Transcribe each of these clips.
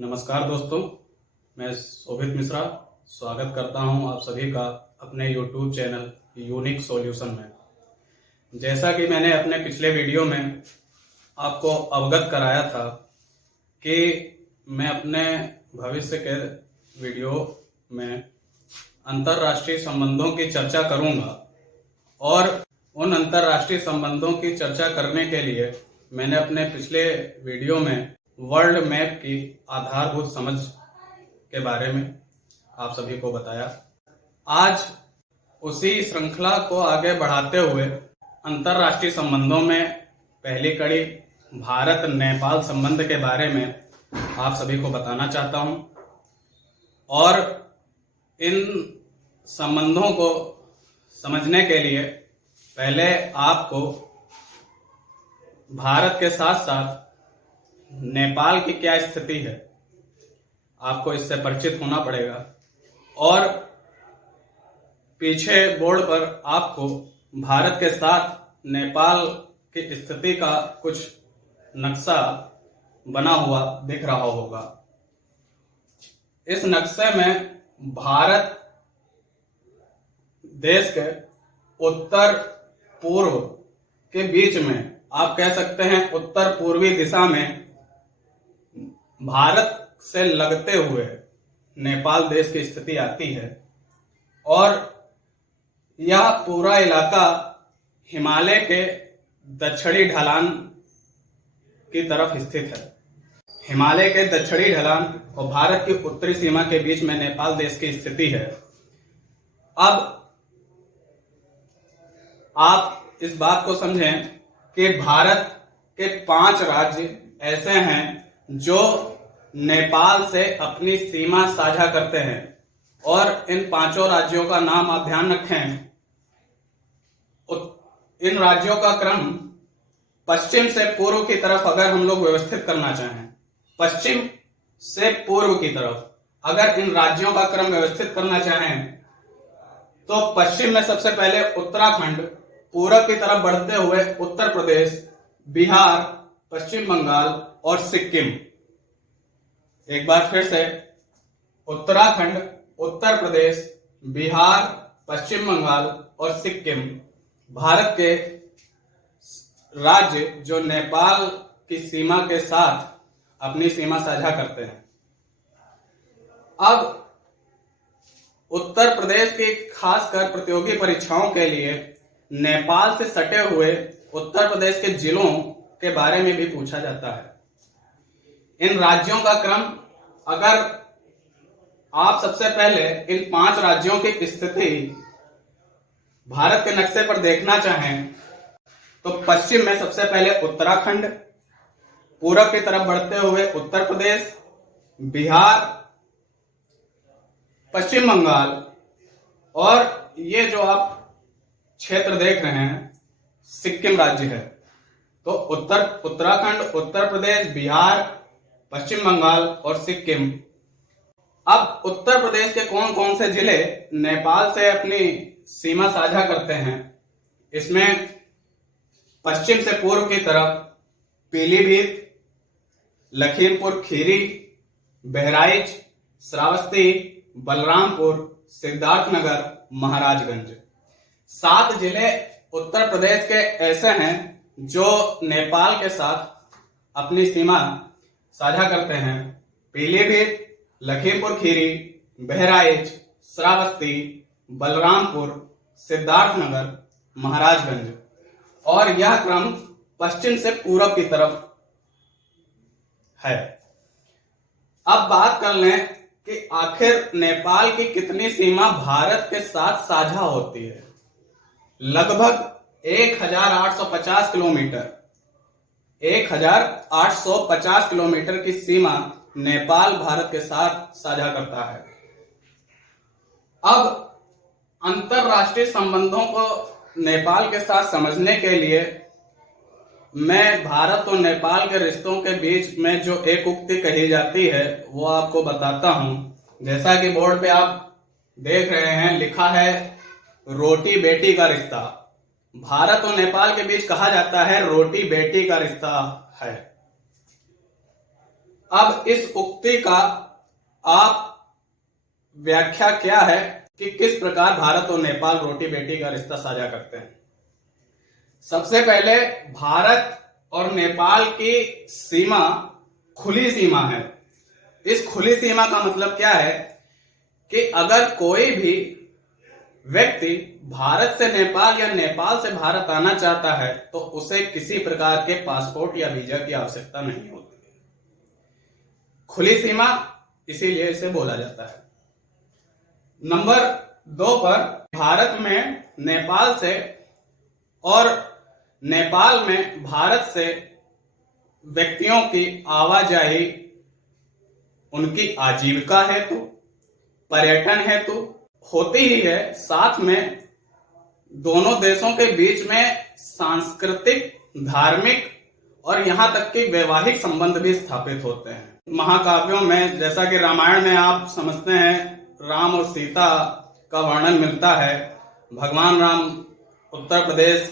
नमस्कार दोस्तों, मैं शोभित मिश्रा स्वागत करता हूं आप सभी का अपने YouTube चैनल यूनिक सॉल्यूशन में। जैसा कि मैंने अपने पिछले वीडियो में आपको अवगत कराया था कि मैं अपने भविष्य के वीडियो में अंतर्राष्ट्रीय संबंधों की चर्चा करूंगा और उन अंतर्राष्ट्रीय संबंधों की चर्चा करने के लिए मैंने अपने पिछले वीडियो में वर्ल्ड मैप की आधारभूत समझ के बारे में आप सभी को बताया। आज उसी श्रृंखला को आगे बढ़ाते हुए अंतर्राष्ट्रीय संबंधों में पहली कड़ी भारत नेपाल संबंध के बारे में आप सभी को बताना चाहता हूं और इन संबंधों को समझने के लिए पहले आपको भारत के साथ साथ नेपाल की क्या स्थिति है आपको इससे परिचित होना पड़ेगा और पीछे बोर्ड पर आपको भारत के साथ नेपाल की स्थिति का कुछ नक्शा बना हुआ दिख रहा होगा। इस नक्शे में भारत देश के उत्तर पूर्व के बीच में आप कह सकते हैं उत्तर पूर्वी दिशा में भारत से लगते हुए नेपाल देश की स्थिति आती है और यह पूरा इलाका हिमालय के दक्षिणी ढलान की तरफ स्थित है। हिमालय के दक्षिणी ढलान और भारत की उत्तरी सीमा के बीच में नेपाल देश की स्थिति है। अब आप इस बात को समझें कि भारत के 5 राज्य ऐसे हैं जो नेपाल से अपनी सीमा साझा करते हैं और इन 5 राज्यों का नाम आप ध्यान रखें। इन राज्यों का क्रम पश्चिम से पूर्व की तरफ अगर हम लोग व्यवस्थित करना चाहें, पश्चिम से पूर्व की तरफ अगर इन राज्यों का क्रम व्यवस्थित करना चाहें तो पश्चिम में सबसे पहले उत्तराखंड, पूरब की तरफ बढ़ते हुए उत्तर प्रदेश, बिहार, पश्चिम बंगाल और सिक्किम। एक बार फिर से उत्तराखंड, उत्तर प्रदेश, बिहार, पश्चिम बंगाल और सिक्किम भारत के राज्य जो नेपाल की सीमा के साथ अपनी सीमा साझा करते हैं। अब उत्तर प्रदेश की खासकर प्रतियोगी परीक्षाओं के लिए नेपाल से सटे हुए उत्तर प्रदेश के जिलों के बारे में भी पूछा जाता है। इन राज्यों का क्रम अगर आप सबसे पहले इन 5 राज्यों की स्थिति भारत के नक्शे पर देखना चाहें तो पश्चिम में सबसे पहले उत्तराखंड, पूरब की तरफ बढ़ते हुए उत्तर प्रदेश, बिहार, पश्चिम बंगाल और ये जो आप क्षेत्र देख रहे हैं सिक्किम राज्य है। तो उत्तराखंड, उत्तर प्रदेश, बिहार, पश्चिम बंगाल और सिक्किम। अब उत्तर प्रदेश के कौन कौन से जिले नेपाल से अपनी सीमा साझा करते हैं, इसमें पश्चिम से पूर्व की तरफ पीलीभीत, लखीमपुर खीरी, बहराइच, श्रावस्ती, बलरामपुर, सिद्धार्थनगर, महाराजगंज। 7 जिले उत्तर प्रदेश के ऐसे हैं जो नेपाल के साथ अपनी सीमा साझा करते हैं। पीलीभीत, लखीमपुर खीरी, बहराइच, श्रावस्ती, बलरामपुर, सिद्धार्थनगर, महाराजगंज और यह क्रम पश्चिम से पूरब की तरफ है। अब बात कर लें कि आखिर नेपाल की कितनी सीमा भारत के साथ साझा होती है। लगभग 1850 किलोमीटर 1850 किलोमीटर की सीमा नेपाल भारत के साथ साझा करता है। अब अंतर्राष्ट्रीय संबंधों को नेपाल के साथ समझने के लिए मैं भारत और नेपाल के रिश्तों के बीच में जो एक उक्ति कही जाती है वो आपको बताता हूं। जैसा कि बोर्ड पे आप देख रहे हैं लिखा है रोटी बेटी का रिश्ता। भारत और नेपाल के बीच कहा जाता है रोटी बेटी का रिश्ता है। अब इस उक्ति का आप व्याख्या क्या है कि किस प्रकार भारत और नेपाल रोटी बेटी का रिश्ता साझा करते हैं। सबसे पहले भारत और नेपाल की सीमा खुली सीमा है। इस खुली सीमा का मतलब क्या है कि अगर कोई भी व्यक्ति भारत से नेपाल या नेपाल से भारत आना चाहता है तो उसे किसी प्रकार के पासपोर्ट या वीजा की आवश्यकता नहीं होती है। खुली सीमा इसीलिए इसे बोला जाता है। नंबर 2 पर भारत में नेपाल से और नेपाल में भारत से व्यक्तियों की आवाजाही उनकी आजीविका हेतु, पर्यटन हेतु होती ही है। साथ में दोनों देशों के बीच में सांस्कृतिक, धार्मिक और यहां तक कि वैवाहिक संबंध भी स्थापित होते हैं। महाकाव्यों में, जैसा कि रामायण में आप समझते हैं, राम और सीता का वर्णन मिलता है। भगवान राम उत्तर प्रदेश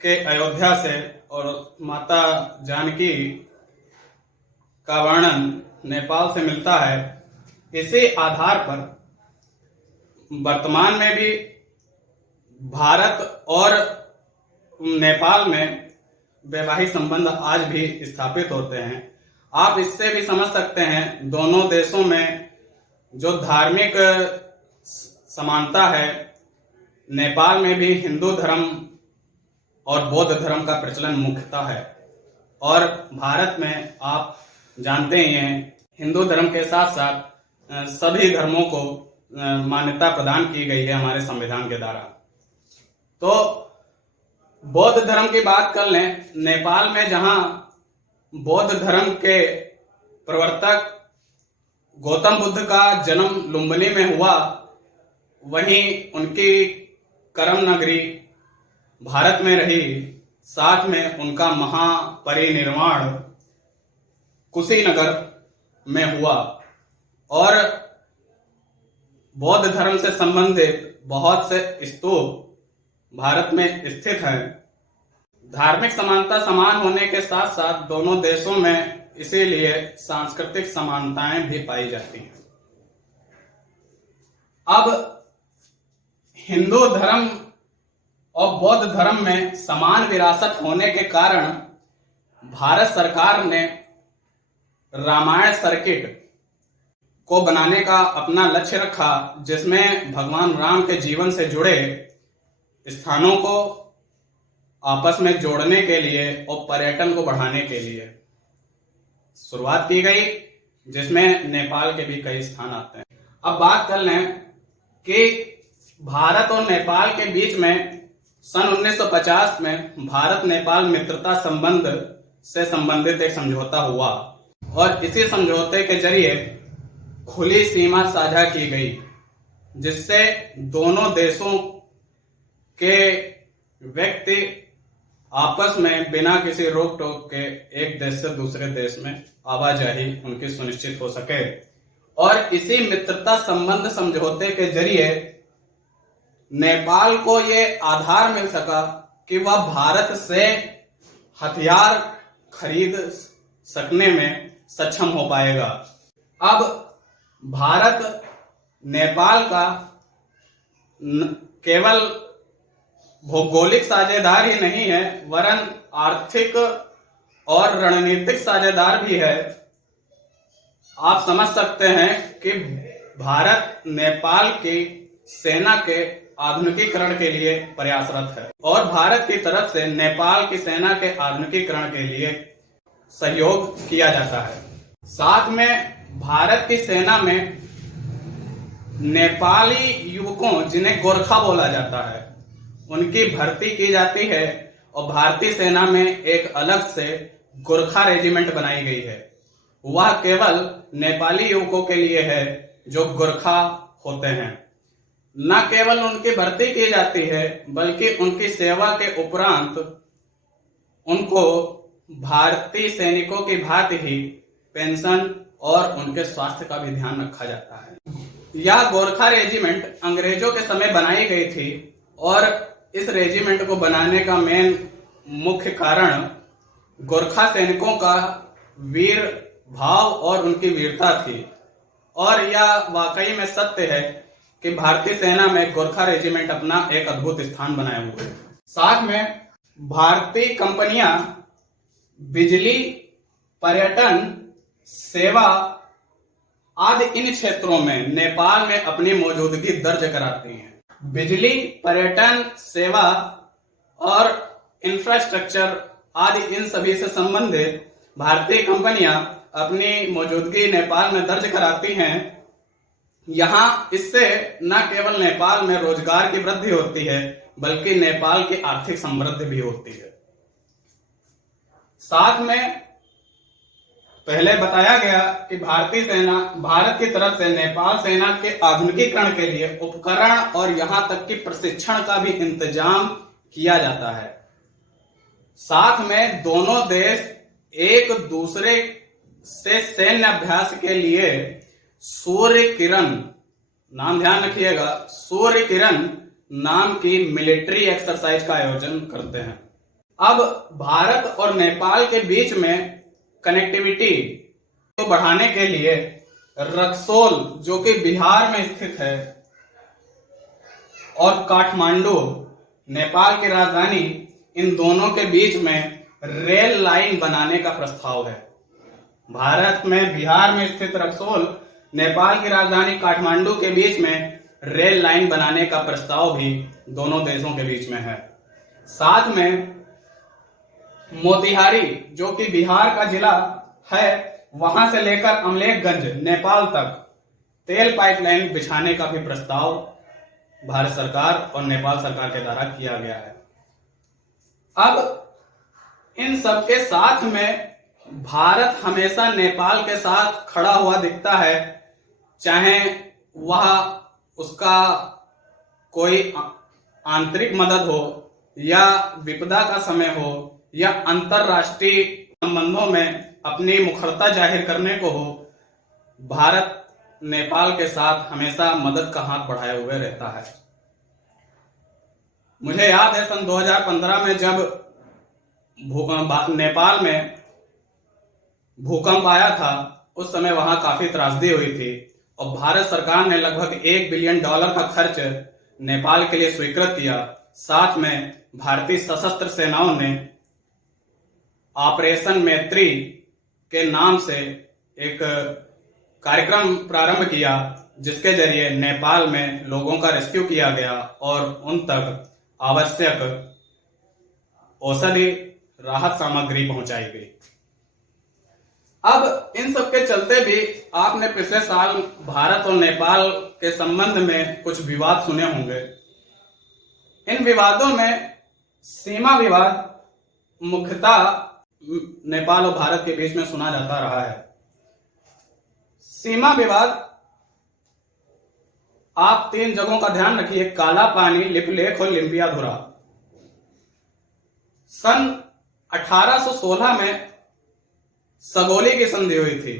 के अयोध्या से और माता जानकी का वर्णन नेपाल से मिलता है। इसी आधार पर वर्तमान में भी भारत और नेपाल में वैवाहिक संबंध आज भी स्थापित होते हैं। आप इससे भी समझ सकते हैं दोनों देशों में जो धार्मिक समानता है। नेपाल में भी हिंदू धर्म और बौद्ध धर्म का प्रचलन मुख्यतः है और भारत में आप जानते ही हैं हिंदू धर्म के साथ साथ सभी धर्मों को मान्यता प्रदान की गई है हमारे संविधान के द्वारा। तो बौद्ध धर्म की बात कर लें, नेपाल में जहां बौद्ध धर्म के प्रवर्तक गौतम बुद्ध का जन्म लुम्बिनी में हुआ, वहीं उनकी कर्म नगरी भारत में रही। साथ में उनका महापरिनिर्वाण कुशीनगर में हुआ और बौद्ध धर्म से संबंधित बहुत से स्तूप भारत में स्थित हैं। धार्मिक समानता समान होने के साथ साथ दोनों देशों में इसीलिए सांस्कृतिक समानताएं भी पाई जाती हैं। अब हिंदू धर्म और बौद्ध धर्म में समान विरासत होने के कारण भारत सरकार ने रामायण सर्किट को बनाने का अपना लक्ष्य रखा, जिसमें भगवान राम के जीवन से जुड़े स्थानों को आपस में जोड़ने के लिए और पर्यटन को बढ़ाने के लिए शुरुआत की गई, जिसमें नेपाल के भी कई स्थान आते हैं। अब बात कर लें कि भारत और नेपाल के बीच में सन 1950 में भारत नेपाल मित्रता संबंध से संबंधित एक समझौता हुआ और इसी समझौते के जरिए खुली सीमा साझा की गई, जिससे दोनों देशों के व्यक्ति आपस में बिना किसी रोक टोक के एक देश से दूसरे देश में आवाजाही उनकी सुनिश्चित हो सके। और इसी मित्रता संबंध समझौते के जरिए नेपाल को ये आधार मिल सका कि वह भारत से हथियार खरीद सकने में सक्षम हो पाएगा। अब भारत नेपाल का केवल भौगोलिक साझेदार ही नहीं है, वरन आर्थिक और रणनीतिक साझेदार भी है। आप समझ सकते हैं कि भारत नेपाल की सेना के आधुनिकीकरण के लिए प्रयासरत है और भारत की तरफ से नेपाल की सेना के आधुनिकीकरण के लिए सहयोग किया जाता है। साथ में भारत की सेना में नेपाली युवकों, जिन्हें गोरखा बोला जाता है, उनकी भर्ती की जाती है और भारतीय सेना में एक अलग से गोरखा रेजिमेंट बनाई गई है। वह केवल नेपाली युवकों के लिए है जो गोरखा होते हैं। न केवल उनकी भर्ती की जाती है बल्कि उनकी सेवा के उपरांत उनको भारतीय सैनिकों की भांति ही पेंशन और उनके स्वास्थ्य का भी ध्यान रखा जाता है। यह गोरखा रेजिमेंट अंग्रेजों के समय बनाई गई थी और इस रेजिमेंट को बनाने का मुख्य कारण गोरखा सैनिकों का वीर भाव और उनकी वीरता थी। और यह वाकई में सत्य है कि भारतीय सेना में गोरखा रेजिमेंट अपना एक अद्भुत स्थान बनाए हुए है। साथ में भारतीय कंपनियां बिजली, पर्यटन, सेवा आदि इन क्षेत्रों में नेपाल में अपनी मौजूदगी दर्ज कराती हैं। बिजली, पर्यटन, सेवा और इंफ्रास्ट्रक्चर आदि इन सभी से संबंधित भारतीय कंपनियां अपनी मौजूदगी नेपाल में दर्ज कराती हैं। यहां इससे न केवल नेपाल में रोजगार की वृद्धि होती है बल्कि नेपाल की आर्थिक समृद्धि भी होती है। साथ में पहले बताया गया कि भारतीय सेना भारत की तरफ से नेपाल सेना के आधुनिकीकरण के लिए उपकरण और यहां तक कि प्रशिक्षण का भी इंतजाम किया जाता है। साथ में दोनों देश एक दूसरे से सैन्य अभ्यास के लिए सूर्य किरण, नाम ध्यान रखिएगा, सूर्य किरण नाम की मिलिट्री एक्सरसाइज का आयोजन करते हैं। अब भारत और नेपाल के बीच में कनेक्टिविटी को बढ़ाने के लिए रक्सौल, जो कि बिहार में स्थित है, और काठमांडू, नेपाल की राजधानी, इन दोनों के बीच में रेल लाइन बनाने का प्रस्ताव है। भारत में बिहार में स्थित रक्सौल, नेपाल की राजधानी काठमांडू के बीच में रेल लाइन बनाने का प्रस्ताव भी दोनों देशों के बीच में है। साथ में मोतिहारी, जो कि बिहार का जिला है, वहां से लेकर अमलेखगंज, नेपाल तक तेल पाइपलाइन बिछाने का भी प्रस्ताव भारत सरकार और नेपाल सरकार के द्वारा किया गया है। अब इन सबके साथ में भारत हमेशा नेपाल के साथ खड़ा हुआ दिखता है, चाहे वह उसका कोई आंतरिक मदद हो या विपदा का समय हो या अंतरराष्ट्रीय संबंधों में अपनी मुखरता जाहिर करने को हो। भारत नेपाल के साथ हमेशा मदद का हाथ बढ़ाए हुए रहता है। मुझे याद है सन 2015 में जब नेपाल में भूकंप आया था, उस समय वहां काफी त्रासदी हुई थी और भारत सरकार ने लगभग $1 बिलियन का खर्च नेपाल के लिए स्वीकृत किया। साथ में भारतीय सशस्त्र सेनाओं ने ऑपरेशन मैत्री के नाम से एक कार्यक्रम प्रारंभ किया, जिसके जरिए नेपाल में लोगों का रेस्क्यू किया गया और उन तक आवश्यक औषधि राहत सामग्री पहुंचाई गई। अब इन सब के चलते भी आपने पिछले साल भारत और नेपाल के संबंध में कुछ विवाद सुने होंगे। इन विवादों में सीमा विवाद मुख्यतः नेपाल और भारत के बीच में सुना जाता रहा है। सीमा विवाद आप 3 जगहों का ध्यान रखिए, काला पानी, लिपलेख और लिम्पियाधुरा। सन 1816 में सगोली की संधि हुई थी।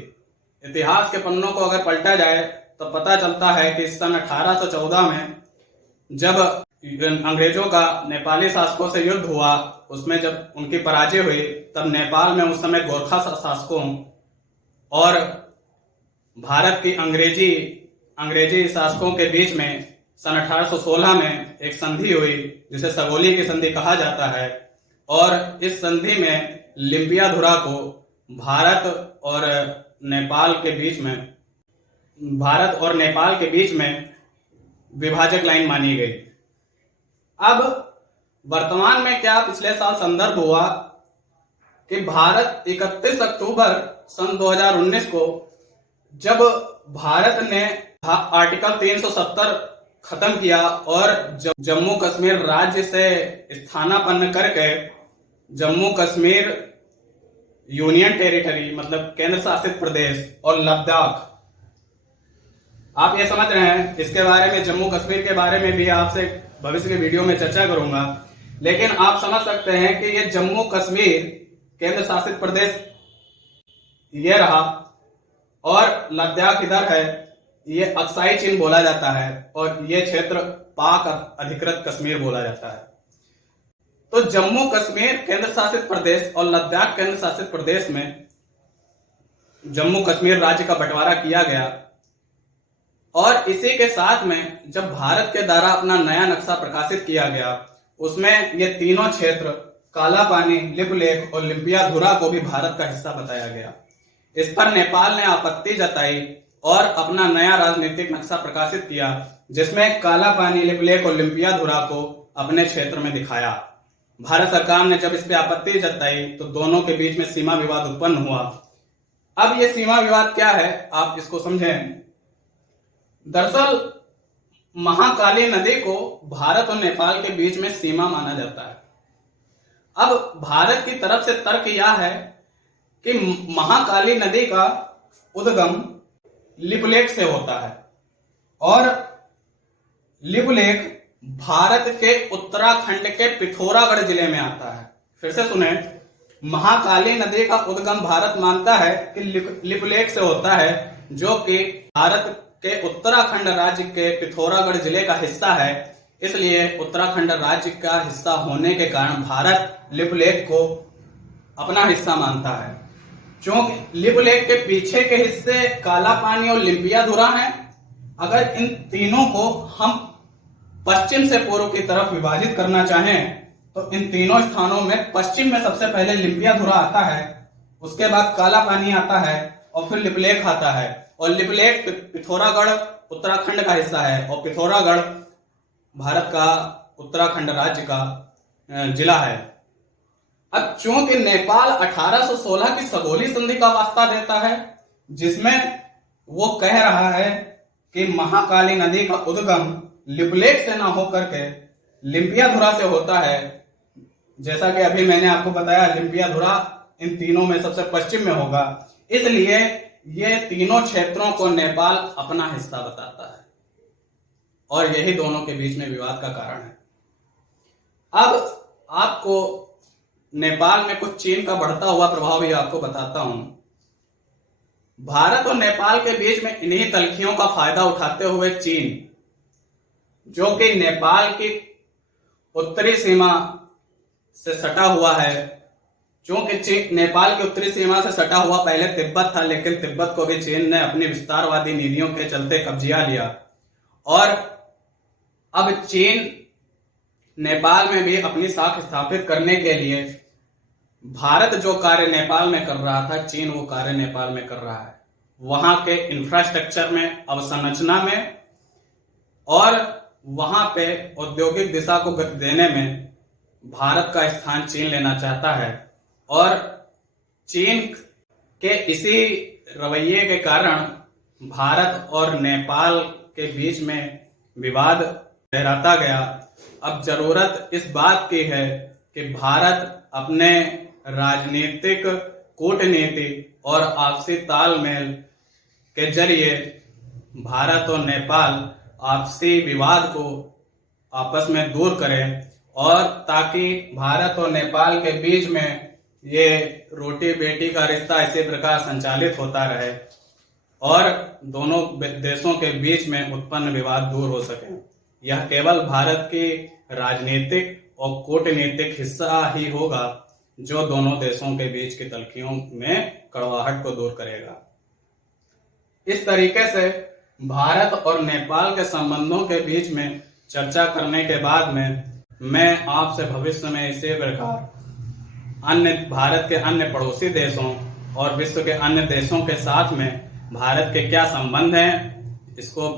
इतिहास के पन्नों को अगर पलटा जाए तो पता चलता है कि सन 1814 में जब अंग्रेजों का नेपाली शासकों से युद्ध हुआ, उसमें जब उनकी पराजय हुई, तब नेपाल में उस समय गोरखा शासकों और भारत की अंग्रेजी शासकों के बीच में सन 1816 में एक संधि हुई, जिसे सगोली की संधि कहा जाता है। और इस संधि में लिम्पियाधुरा को भारत और नेपाल के बीच में विभाजक लाइन मानी गई। अब वर्तमान में क्या पिछले साल संदर्भ हुआ कि भारत 31 अक्टूबर सन 2019 को, जब भारत ने आर्टिकल 370 खत्म किया और जम्मू कश्मीर राज्य से स्थानापन्न करके जम्मू कश्मीर यूनियन टेरिटरी, मतलब केंद्र शासित प्रदेश, और लद्दाख, आप ये समझ रहे हैं, इसके बारे में, जम्मू कश्मीर के बारे में भी आपसे भविष्य के वीडियो में चर्चा करूंगा। लेकिन आप समझ सकते हैं कि ये जम्मू कश्मीर केंद्र शासित प्रदेश ये रहा और लद्दाख इधर है, ये अक्साई चीन बोला जाता है और ये क्षेत्र पाक अधिकृत कश्मीर बोला जाता है। तो जम्मू कश्मीर केंद्र शासित प्रदेश और लद्दाख केंद्र शासित प्रदेश में जम्मू कश्मीर राज्य का बंटवारा किया गया। और इसी के साथ में जब भारत के द्वारा अपना नया नक्शा प्रकाशित किया गया, उसमें ये तीनों क्षेत्र काला पानी, लिपुलेख और लिम्पियाधुरा को भी भारत का हिस्सा बताया गया। इस पर नेपाल ने आपत्ति जताई और अपना नया राजनीतिक नक्शा प्रकाशित किया, जिसमें काला पानी, लिपुलेख और लिम्पियाधुरा को अपने क्षेत्र में दिखाया। भारत सरकार ने जब इस पे आपत्ति जताई तो दोनों के बीच में सीमा विवाद उत्पन्न हुआ। अब ये सीमा विवाद क्या है, आप इसको समझें। दरअसल महाकाली नदी को भारत और नेपाल के बीच में सीमा माना जाता है। अब भारत की तरफ से तर्क यह है कि महाकाली नदी का उद्गम लिपुलेख से होता है और लिपुलेख भारत के उत्तराखंड के पिथौरागढ़ जिले में आता है। फिर से सुने, महाकाली नदी का उद्गम भारत मानता है कि लिपुलेख से होता है, जो कि भारत के उत्तराखंड राज्य के पिथौरागढ़ जिले का हिस्सा है। इसलिए उत्तराखंड राज्य का हिस्सा होने के कारण भारत लिपुलेख को अपना हिस्सा मानता है। क्योंकि लिपुलेख के पीछे के हिस्से काला पानी और लिम्पियाधुरा हैं। अगर इन तीनों को हम पश्चिम से पूर्व की तरफ विभाजित करना चाहें तो इन तीनों स्थानों में पश्चिम में सबसे पहले लिम्पियाधुरा आता है, उसके बाद काला पानी आता है और फिर लिपुलेख आता है। और लिपुलेख पिथौरागढ़ उत्तराखंड का हिस्सा है और पिथौरागढ़ भारत का उत्तराखंड राज्य का जिला है। अब चूंकि नेपाल 1816 की सगोली संधि का वास्ता देता है, जिसमें वो कह रहा है कि महाकाली नदी का उद्गम लिपुलेख से ना होकर के लिम्पियाधुरा से होता है। जैसा कि अभी मैंने आपको बताया, लिम्पियाधुरा इन तीनों में सबसे पश्चिम में होगा। इसलिए ये तीनों क्षेत्रों को नेपाल अपना हिस्सा बताता है और यही दोनों के बीच में विवाद का कारण है। अब आपको नेपाल में कुछ चीन का बढ़ता हुआ प्रभाव भी आपको बताता हूं। भारत और नेपाल के बीच में इन्हीं तलखियों का फायदा उठाते हुए चीन, जो कि नेपाल की उत्तरी सीमा से सटा हुआ है, क्योंकि नेपाल की उत्तरी सीमा से सटा हुआ पहले तिब्बत था, लेकिन तिब्बत को भी चीन ने अपनी विस्तारवादी नीतियों के चलते कब्जा लिया। और अब चीन नेपाल में भी अपनी साख स्थापित करने के लिए भारत जो कार्य नेपाल में कर रहा था, चीन वो कार्य नेपाल में कर रहा है। वहां के इंफ्रास्ट्रक्चर में, अवसंरचना में और वहां पे औद्योगिक दिशा को गति देने में भारत का स्थान चीन लेना चाहता है। और चीन के इसी रवैये के कारण भारत और नेपाल के बीच में विवाद लहराता गया। अब जरूरत इस बात की है कि भारत अपने राजनीतिक, कूटनीति और आपसी तालमेल के जरिए भारत और नेपाल आपसी विवाद को आपस में दूर करें, और ताकि भारत और नेपाल के बीच में ये रोटी बेटी का रिश्ता इसी प्रकार संचालित होता रहे और दोनों देशों के बीच में उत्पन्न विवाद दूर हो सके। यह केवल भारत की राजनीतिक और कूटनीतिक हिस्सा ही होगा जो दोनों देशों के बीच की तलखियों में कड़वाहट को दूर करेगा। इस तरीके से भारत और नेपाल के संबंधों के बीच में चर्चा करने के बाद में मैं आपसे भविष्य में इसी प्रकार अन्य भारत के अन्य पड़ोसी देशों और विश्व के अन्य देशों के साथ में भारत के क्या संबंध हैं, इसको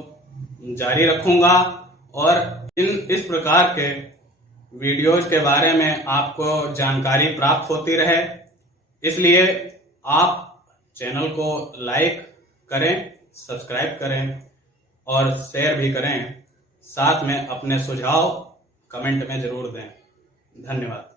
जारी रखूंगा। और इस प्रकार के वीडियोज के बारे में आपको जानकारी प्राप्त होती रहे, इसलिए आप चैनल को लाइक करें, सब्सक्राइब करें और शेयर भी करें। साथ में अपने सुझाव कमेंट में जरूर दें। धन्यवाद।